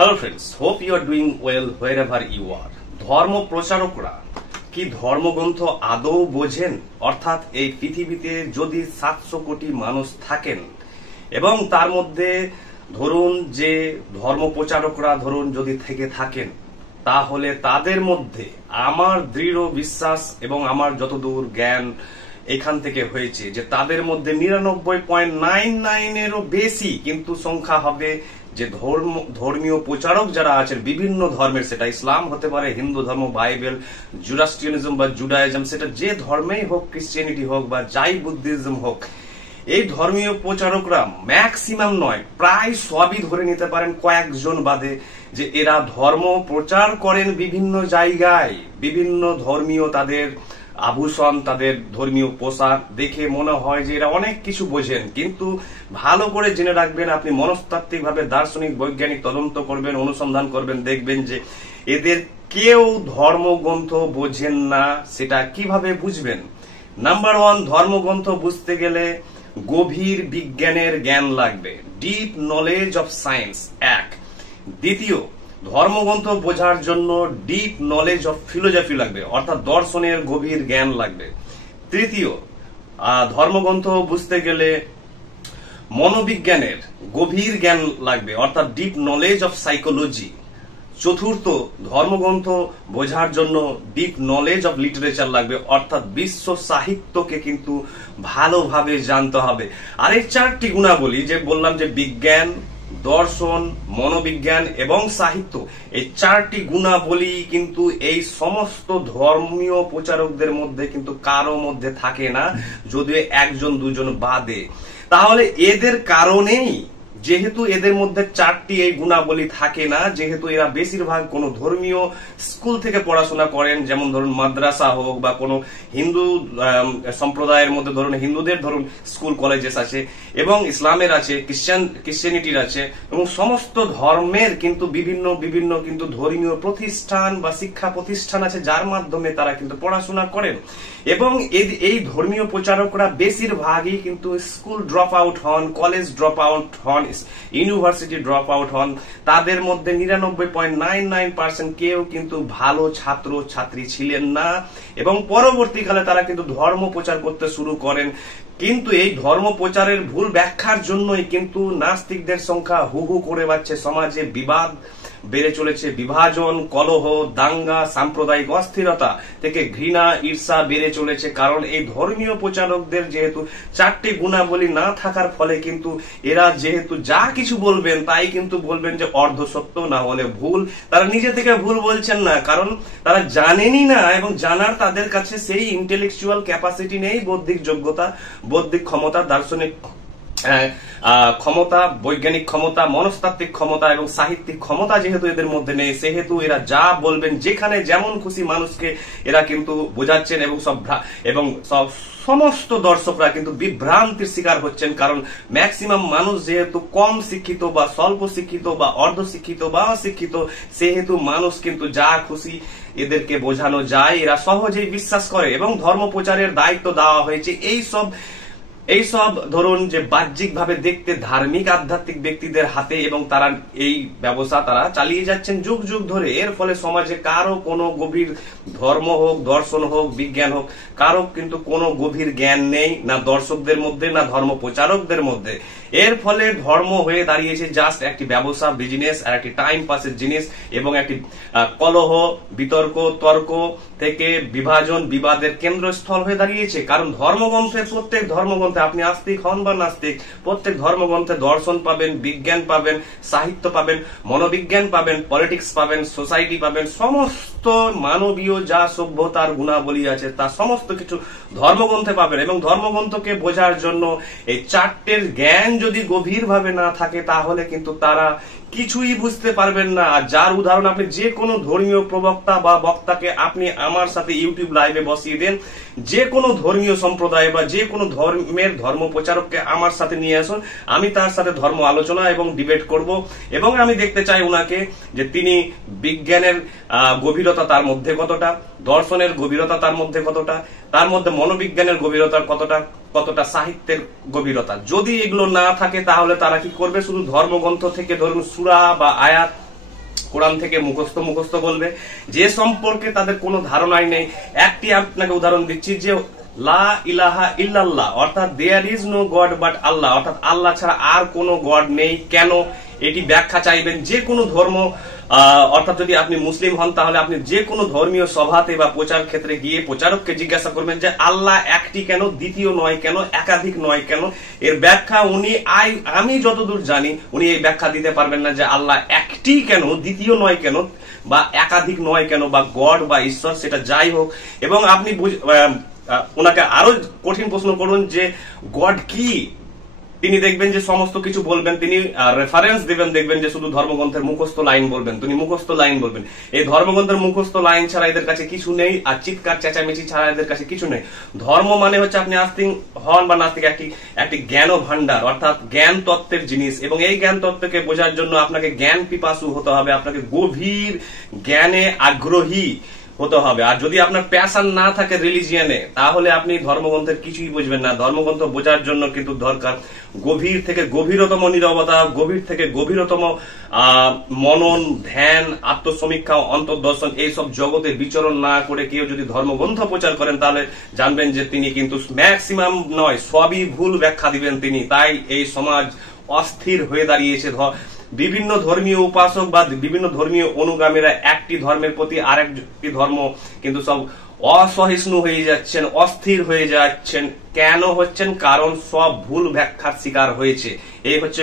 Hello friends, hope you are doing well wherever you are. ধর্ম প্রচারকরা কি ধর্মগ্রন্থ আদৌ বোঝেন? অর্থাৎ এই পৃথিবীতে যদি 700 কোটি মানুষ থাকেন এবং তার মধ্যে ধরুন যে ধর্ম প্রচারকরা যদি থেকে থাকেন, তাহলে তাদের মধ্যে আমার দৃঢ় বিশ্বাস এবং আমার যতদূর জ্ঞান এখান থেকে হয়েছে যে তাদের মধ্যে 99.99-এরও বেশি কিন্তু সংখ্যা হবে যে ধর্মীয় প্রচারক যারা আছেন বিভিন্ন ধর্মের, সেটা ইসলাম হতে পারে, হিন্দু ধর্ম, বাইবেল, জুরাস্ট্রিয়ানিজম বা জুডাইজম, সেটা যে ধর্মেই হোক, ক্রিশ্চিয়ানিটি হোক বা যাই বুদ্ধিজম হোক, এই ধর্মীয় প্রচারকরা ম্যাক্সিমাম নয়, প্রায় সবই ধরে নিতে পারেন কয়েকজন বাদে, যে এরা ধর্ম প্রচার করেন বিভিন্ন জায়গায়। বিভিন্ন ধর্মীয় তাদের আভূষণ, তাদের ধর্মীয় পোশাক দেখে মনে হয় যে এরা অনেক কিছু বোঝেন, কিন্তু ভালো করে জেনে রাখবেন, আপনি মনস্তাত্ত্বিক ভাবে দার্শনিক বৈজ্ঞানিক তদন্ত করবেন, অনুসন্ধান করবেন, দেখবেন যে এদের কেউ ধর্মগ্রন্থ বোঝেন না। সেটা কিভাবে বুঝবেন? নাম্বার 1, ধর্মগ্রন্থ বুঝতে গেলে গভীর বিজ্ঞানের জ্ঞান লাগবে, ডিপ নলেজ অফ সায়েন্স। দ্বিতীয়, ধর্মগ্রন্থ বোঝার জন্য ডিপ নলেজ অফ ফিলোসফি লাগবে, অর্থাৎ দর্শনের গভীর জ্ঞান লাগবে। তৃতীয়, ধর্মগ্রন্থ বুঝতে গেলে মনোবিজ্ঞানের গভীর জ্ঞান লাগবে, অর্থাৎ ডিপ নলেজ অফ সাইকোলজি। চতুর্থ, ধর্মগ্রন্থ বোঝার জন্য ডিপ নলেজ অফ লিটারেচার লাগবে, অর্থাৎ বিশ্ব সাহিত্যকে কিন্তু ভালোভাবে জানতে হবে। আর এই 4টি গুণাবলী যে বললাম, যে বিজ্ঞান, দর্শন, মনোবিজ্ঞান এবং সাহিত্য, এই 4টি গুণাবলী কিন্তু এই সমস্ত ধর্মীয় প্রচারকদের মধ্যে কিন্তু কারো মধ্যে থাকে না, যদিও 1-2 বাদে। তাহলে এদের কারণেই, যেহেতু এদের মধ্যে 4টি এই গুণাবলী থাকে না, যেহেতু এরা বেশিরভাগ কোন ধর্মীয় স্কুল থেকে পড়াশোনা করেন, যেমন ধরুন মাদ্রাসা হোক বা কোন হিন্দু সম্প্রদায়ের মধ্যে ধরুন হিন্দুদের ধরুন স্কুল কলেজেস আছে, এবং ইসলামের আছে, ক্রিশ্চিয়ানিটির আছে, এবং সমস্ত ধর্মের কিন্তু বিভিন্ন কিন্তু ধর্মীয় প্রতিষ্ঠান বা শিক্ষা প্রতিষ্ঠান আছে, যার মাধ্যমে তারা কিন্তু পড়াশোনা করেন। এবং এই ধর্মীয় প্রচারকরা বেশিরভাগই কিন্তু স্কুল ড্রপ আউট হন, কলেজ ড্রপ আউট হন, ইউনিভার্সিটি ড্রপ আউট হন। তাদের মধ্যে 99.99% কেউ কিন্তু ভালো ছাত্র ছাত্রী ছিলেন না, এবং পরবর্তীকালে তারা কিন্তু ধর্ম প্রচার করতে শুরু করেন। কিন্তু এই ধর্ম প্রচারের ভুল ব্যাখ্যার জন্যই কিন্তু নাস্তিকদের সংখ্যা হু হু করে বাড়ছে, সমাজে বিবাদ বেড়ে চলেছে, বিভাজন, কলহ, দাঙ্গা, সাম্প্রদায়িক অস্থিরতা থেকে ঘৃণা, ঈর্ষা বেড়ে চলেছে। কারণ এই ধর্মীয় প্রচারকদের যেহেতু 4টি গুণাবলী না থাকার ফলে কিন্তু এরা যেহেতু যা কিছু বলবেন তাই কিন্তু বলবেন যে অর্ধ সত্য, না হলে ভুল। তারা নিজে থেকে ভুল বলছেন না, কারণ তারা জানেনই না, এবং জানার তাদের কাছে সেই ইন্টেলেকচুয়াল ক্যাপাসিটি নেই, বৌদ্ধিক যোগ্যতা, বৌদ্ধিক ক্ষমতা, দার্শনিক ক্ষমতা, বৈজ্ঞানিক ক্ষমতা, মনস্তাত্ত্বিক ক্ষমতা এবং সাহিত্যিক ক্ষমতা যেহেতু এদের মধ্যে নেই, সেহেতু এরা যা বলবেন, যেখানে যেমন খুশি মানুষকে এরা কিন্তু বোঝাচ্ছেন, এবং সমস্ত দর্শকরা কিন্তু বিভ্রান্তির শিকার হচ্ছেন। কারণ ম্যাক্সিমাম মানুষ যেহেতু কম শিক্ষিত বা স্বল্প শিক্ষিত বা অর্ধ শিক্ষিত বা অশিক্ষিত, সেহেতু মানুষ কিন্তু যা খুশি এদেরকে বোঝানো যায় এরা সহজেই বিশ্বাস করে, এবং ধর্ম প্রচারের দায়িত্ব দেওয়া হয়েছে এইসব ধরুন যে বাহ্যিক ভাবে দেখতে ধার্মিক আধ্যাত্মিক ব্যক্তিদের হাতে, এবং তারা এই ব্যবসা তারা চালিয়ে যাচ্ছেন যুগ যুগ ধরে। এর ফলে সমাজে কারো কোনো গভীর ধর্ম হোক, দর্শন হোক, বিজ্ঞান হোক, কারো কিন্তু কোনো গভীর জ্ঞান নেই, না দর্শকদের মধ্যে না ধর্ম প্রচারকদের মধ্যে। এর ফলে ধর্ম হয়ে দাঁড়িয়েছে জাস্ট একটি ব্যবসা, বিজনেস, আর একটি টাইম পাসের জিনিস, এবং একটি কলহ, বিতর্ক, তর্ক থেকে বিভাজন, বিবাদের কেন্দ্রস্থল হয়ে দাঁড়িয়েছে। কারণ ধর্মগ্রন্থে, প্রত্যেক ধর্মগ্রন্থে, আপনি আস্তিক হন বা নাস্তিক, প্রত্যেক ধর্মগ্রন্থে দর্শন পাবেন, বিজ্ঞান পাবেন, সাহিত্য পাবেন, মনোবিজ্ঞান পাবেন, পলিটিক্স পাবেন, সোসাইটি পাবেন, সমস্ত মানবীয় যা সভ্যতার গুণাবলী আছে তা সমস্ত কিছু ধর্মগ্রন্থে পাবেন। এবং ধর্মগ্রন্থকে বোঝার জন্য এই 4টের জ্ঞান যদি গভীরভাবে না থাকে, তাহলে কিন্তু তারা কিছুই বুঝতে পারবেন না। আর যার উদাহরণ, আপনি যে কোনো ধর্মীয় প্রবক্তা বা বক্তাকে আপনি আমার সাথে ইউটিউব লাইভে বসিয়ে দেন, যে কোনো ধর্মীয় সম্প্রদায় বা যে কোনো ধর্মের ধর্ম প্রচারককে আমার সাথে নিয়ে আসুন, আমি তার সাথে ধর্ম আলোচনা এবং ডিবেট করব, এবং আমি দেখতে চাই উনাকে যে তিনি বিজ্ঞানের গভীরতা তার মধ্যে কতটা, দর্শনের গভীরতা তার মধ্যে কতটা, তার মধ্যে মনোবিজ্ঞানের গভীরতার কতটা, সাহিত্যের গভীরতা। যদি এগুলো না থাকে তাহলে তারা কি করবে? শুধু ধর্মগ্রন্থ থেকে ধরুন সূরা বা আয়াত কোরআন থেকে মুখস্থ বলবে, যে সম্পর্কে তাদের কোনো ধারণাই নেই। একটি আপনাকে উদাহরণ দিচ্ছি যে লা ইলাহা ইল্লাল্লাহ, অর্থাৎ there is no god but Allah, অর্থাৎ আল্লাহ ছাড়া আর কোনো গড নেই। কেন এটি ব্যাখ্যা চাইবেন যে কোনো ধর্ম, অর্থাৎ যদি আপনি মুসলিম হন তাহলে আপনি যে কোনো ধর্মীয় সভাতে বা প্রচার ক্ষেত্রে গিয়ে প্রচারককে জিজ্ঞাসা করবেন যে আল্লাহ একটি কেন, দ্বিতীয় নয় কেন, একাধিক নয় কেন। এর ব্যাখ্যা উনি আমি যতদূর জানি উনি এই ব্যাখ্যা দিতে পারবেন না যে আল্লাহ একটি কেন, দ্বিতীয় নয় কেন, বা একাধিক নয় কেন, বা গড বা ঈশ্বর, সেটা যাই হোক। এবং আপনি ওনাকে আরো কঠিন প্রশ্ন করুন যে গড কি, তিনি দেখবেন যে সমস্ত কিছু বলবেন, তিনি রেফারেন্স দিবেন, দেখবেন যে শুধু ধর্মগ্রন্থের মুখস্থ লাইন বলবেন, তিনি মুখস্থ লাইন বলবেন। এই ধর্মগ্রন্থের মুখস্থ লাইন ছাড়া এদের কাছে কিছু নেই, আর চিৎকার চেঁচামেচি ছাড়া এদের কাছে কিছু নেই। ধর্ম মানে হচ্ছে আপনি আস্তিক হন বা নাস্তিক, একটি জ্ঞান ভান্ডার, অর্থাৎ জ্ঞান তত্ত্বের জিনিস। এবং এই জ্ঞান তত্ত্বকে বোঝার জন্য আপনাকে জ্ঞান পিপাসু হতে হবে, আপনাকে গভীর জ্ঞানে আগ্রহী হতে হবে। আর যদি আপনার প্যাশন না থাকে রিলিজিয়ানে, তাহলে আপনি ধর্মগ্রন্থের কিছুই বুঝবেন না। ধর্মগ্রন্থ বোঝার জন্য কিন্তু দরকার গভীর থেকে গভীরতম নীরবতা, গভীর থেকে গভীরতম মনন, ধ্যান, আত্মসমীক্ষা, অন্তর্দর্শন। এইসব জগতে বিচরণ না করে কেউ যদি ধর্মগ্রন্থ প্রচার করেন তাহলে জানবেন যে তিনি কিন্তু ম্যাক্সিমাম নয়, সবই ভুল ব্যাখ্যা দিবেন তিনি। তাই এই সমাজ অস্থির হয়ে দাঁড়িয়েছে। বিভিন্ন ধর্মীয় উপাসক বা বিভিন্ন ধর্মীয় অনুগামীরা একটি ধর্মের প্রতি আরেকটি ধর্ম কিন্তু সব অসহিষ্ণু হয়ে যাচ্ছেন, অস্থির হয়ে যাচ্ছেন। কেন হচ্ছেন? কারণ সব ভুল ব্যাখ্যার শিকার হয়েছে। এই হচ্ছে